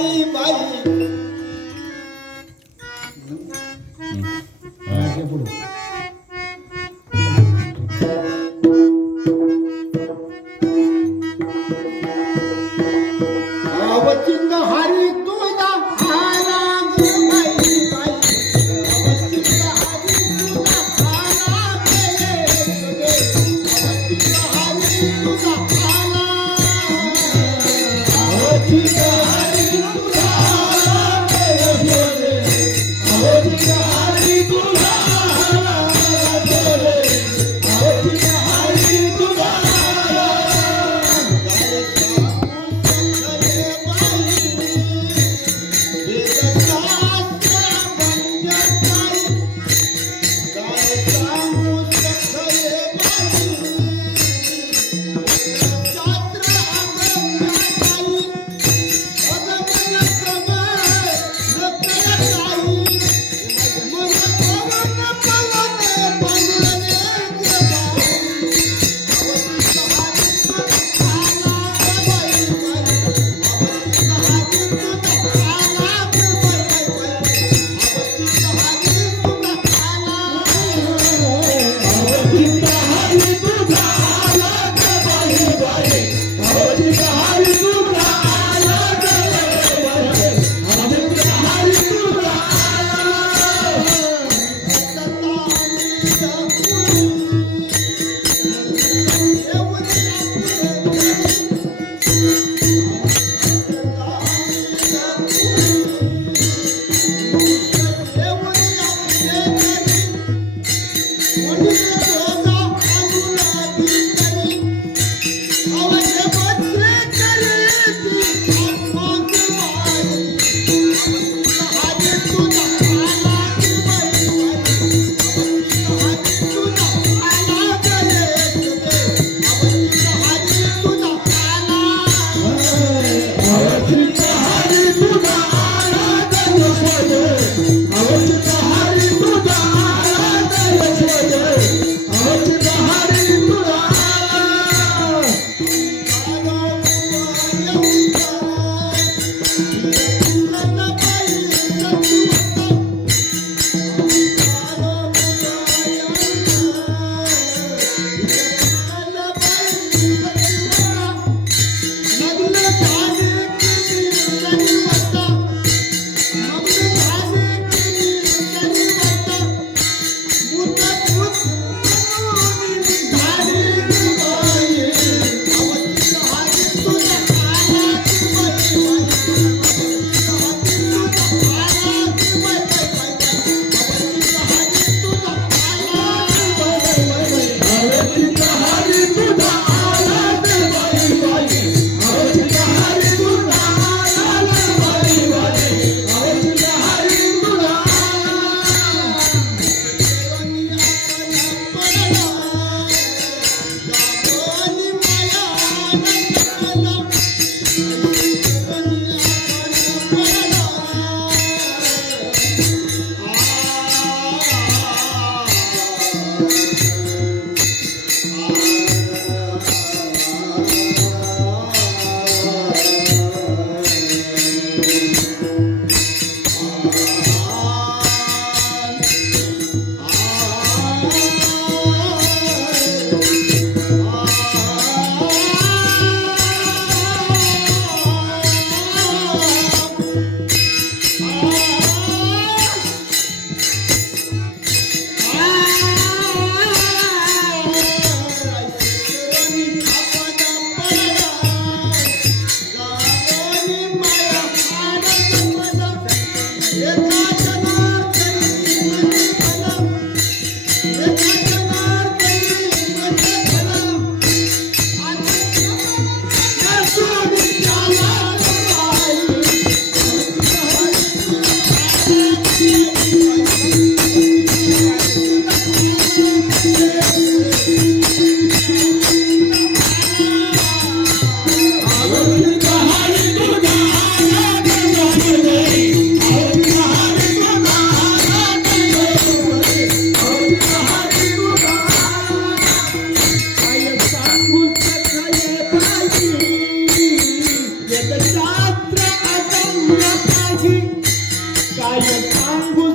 vai, vai. Ah, vou te dar harito. আঙ্গুল